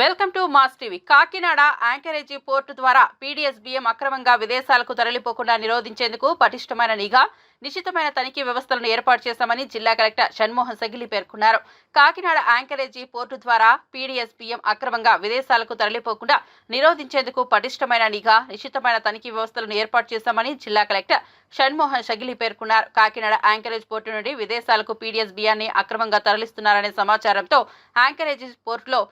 Welcome to mass TV. Kakinada anchorage port ద్వారా PDS బియ్యం అక్రమంగా విదేశాలకు తరలిపోకుండా నిరోధించేందుకు పటిష్టమైన నిఘా నిశ్చితమైన తనిఖీ వ్యవస్థలను ఏర్పాటు చేశామని జిల్లా కలెక్టర్ షణ్మోహన్ సగిలి పేర్కొన్నారు. కాకినాడ యాంకరేజీ పోర్టు ద్వారా పీడీఎస్ బియ్యం అక్రమంగా విదేశాలకు తరలిపోకుండా నిరోధించేందుకు పటిష్టమైన నిఘా నిశ్చితమైన తనిఖీ వ్యవస్థలను ఏర్పాటు చేశామని జిల్లా కలెక్టర్ షణ్మోహన్ షగిలి పేర్కొన్నారు. కాకినాడ యాంకరేజ్ పోర్టు నుండి విదేశాలకు పీడీఎస్ బియ్యాన్ని అక్రమంగా తరలిస్తున్నారనే సమాచారంతో యాంకరేజీ పోర్టులో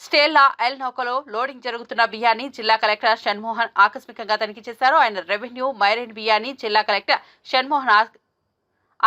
స్టేల్లా ఎల్ నౌకలో లోడింగ్ జరుగుతున్న బియ్యాన్ని జిల్లా కలెక్టర్ షణ్మోహన్ ఆకస్మికంగా తనిఖీ చేశారు. ఆయన రెవెన్యూ మైరైన్ బియ్యాన్ని జిల్లా కలెక్టర్ షణ్మోహన్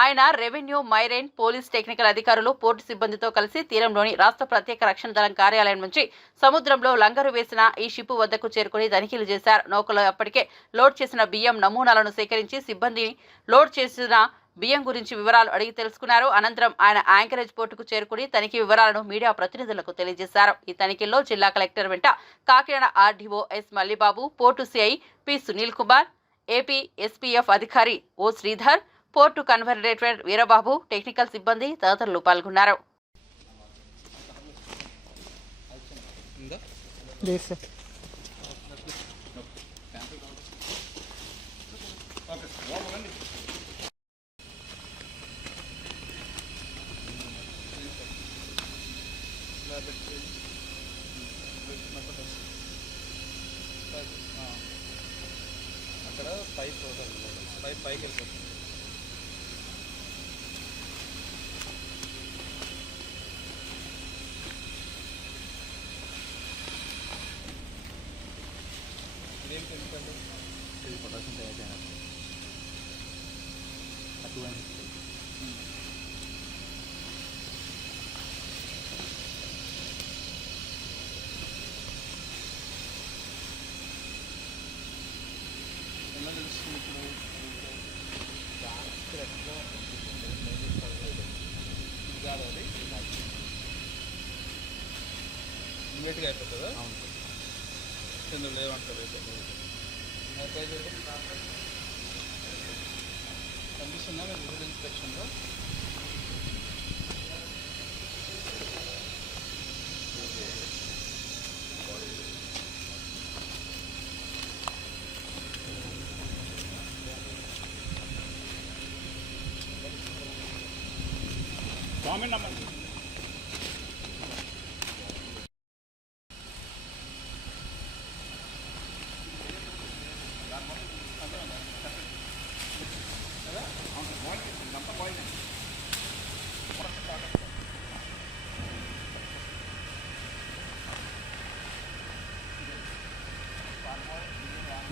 ఆయన రెవెన్యూ మైరైన్ పోలీస్ టెక్నికల్ అధికారులు పోర్టు సిబ్బందితో కలిసి తీరంలోని రాష్ట్ర ప్రత్యేక రక్షణ దళం కార్యాలయం నుంచి సముద్రంలో లంగరు వేసిన ఈ షిప్ వద్దకు చేరుకుని తనిఖీలు చేశారు. నౌకలో అప్పటికే లోడ్ చేసిన బియ్యం నమూనాలను సేకరించి సిబ్బంది లోడ్ చేసిన బియ్యం గురించి వివరాలు అడిగి తెలుసుకున్నారు. అనంతరం ఆయన యాంకరేజ్ పోర్టుకు చేరుకుని తనిఖీ వివరాలను మీడియా ప్రతినిధులకు తెలియజేశారు. ఈ తనిఖీల్లో జిల్లా కలెక్టర్ వెంట Kakinada RDO S Mallibabu port CI P Sunil Kumar AP SPF అధికారి O Sridhar port conservator Veerababu technical సిబ్బంది తదితరులు పాల్గొన్నారు. లేదు సార్ అక్కడ పైప్ అవుతుంది పైప్ పైకి వెళ్ళిపోతుంది ఇదేం కెమికల్ ఇది పొటాషియం తయారు చేయడానికి అటువంటి ఎలా తెలుస్తుంది ఇప్పుడు ఇది ఇమీడియట్గా అయిపోతుందా? అవును. కింద లేవంటారు కనిపిస్తుందా మీరు విజిల్ ఇన్స్పెక్షన్లో? గవర్నమెంట్ నెంబర్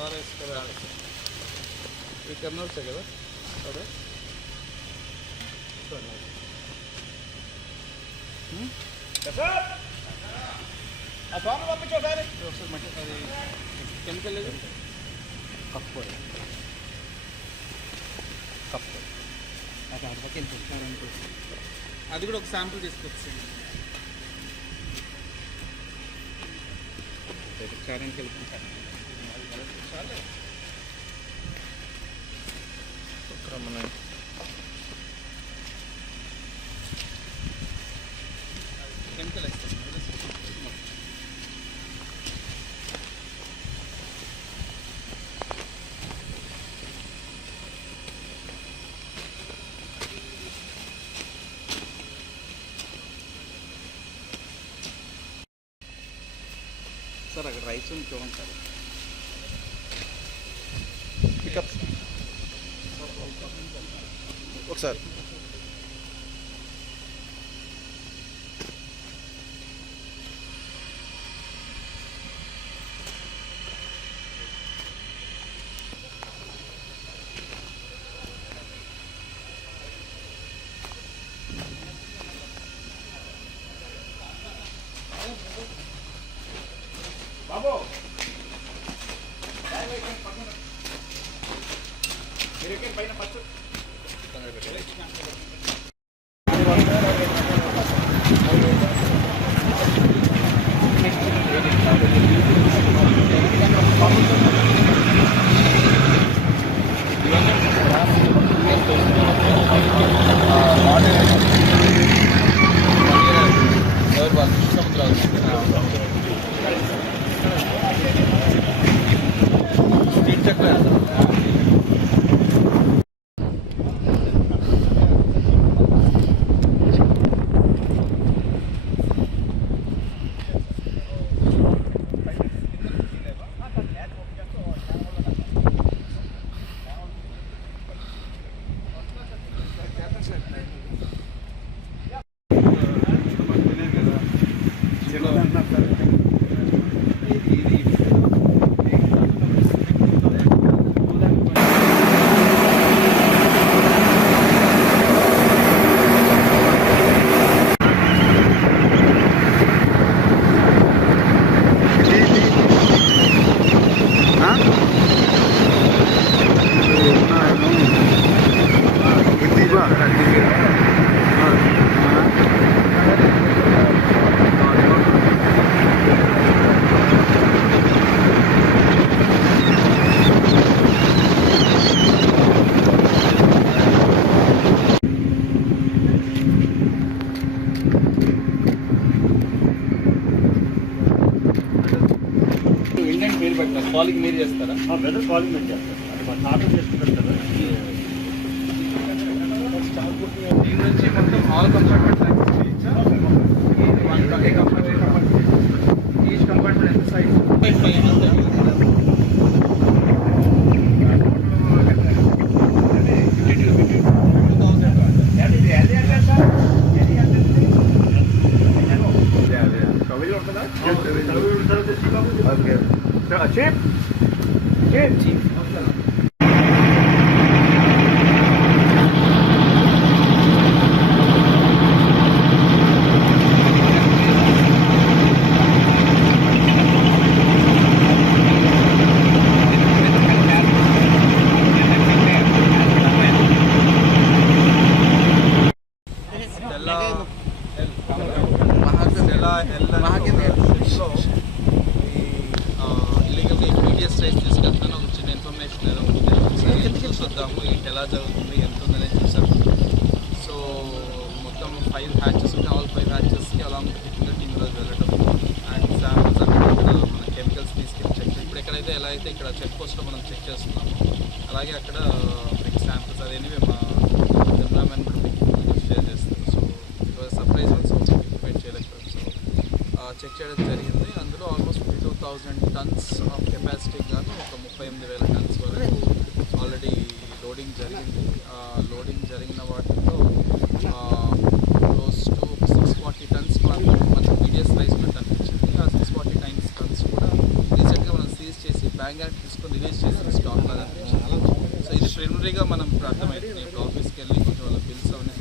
గారు వచ్చిరండి ఆర్డీఓ కదా సరే కర్నూలు సే కదా అదే ఆ స్వామి పంపించు ఒకసారి ఒకసారి మట్టి అది కెమికల్ లేదు కప్పు కప్పు అది అటుపక్క వెళ్ళిపోతుంది అది కూడా ఒక శాంపుల్ తీసుకొచ్చింది చారానికి వెళ్ళిపోతాను కెమికల్ వేస్తాం సార్ అక్కడ రైస్ ఉంది చూడండి సార్ ఒకసారి కాలింగ్ మీరు చేస్తారా వెదర్ కాలింగ్ మేము చేస్తాం అది మా తాత చేస్తున్నారు కదా దీని నుంచి మొత్తం ఆల్ కంపార్ట్మెంట్స్ యాక్సెస్ చేయొచ్చా వన్ ఒకే కంపార్ట్మెంట్ ఈచ్ కంపార్ట్మెంట్ ఎంత సైజ్ చీప్ చీప్ ఇల్లీగల్గా పీడిఎస్ రైస్ తీసుకెళ్తాను ఒక చిన్న ఇన్ఫర్మేషన్ ఏదో ఒకసారి చూసొద్దాము ఏంటి ఎలా జరుగుతుంది ఎంత ఉందనేది చూసాము సో మొత్తం ఫైవ్ హ్యాచెస్ ఉంటే ఆల్ ఫైవ్ హ్యాచెస్కి అలా టీమ్ వెళ్ళడం అండ్ శాంపుల్స్ అక్కడ మన కెమికల్స్ తీసుకెళ్ళి చెక్ ఇప్పుడు ఎక్కడైతే ఎలా అయితే ఇక్కడ చెక్ పోస్ట్లో మనం చెక్ చేస్తున్నాము. అలాగే అక్కడ మీకు శాంపుల్స్ అది ఎనివే మా కెమెరామెన్ కూడా చెక్ చేయడం జరిగింది. అందులో almost fifty two thousand tons of capacity గాను ఒక ముప్పై ఎనిమిది వేల టన్స్ వరకు ఆల్రెడీ లోడింగ్ జరిగింది. ఆ లోడింగ్ జరిగిన వాటిలో close to six forty tons మనకు పీడిఎస్ రైస్ ఉన్నట్టు అనిపించింది. ఆ సిక్స్ ఫార్టీ టైన్స్ టన్స్ కూడా రీసెంట్గా మనం సీజ్ చేసి బ్యాంక్ యాక్ట్ తీసుకొని రిలీజ్ చేసిన స్టాక్ లాగా అనిపించింది. సో ఇది ప్రిలిమినరీగా మనం అర్థమైంది ఇప్పుడు ఆఫీస్కి వెళ్ళి కొంచెం వాళ్ళ బిల్స్ అవన్నీ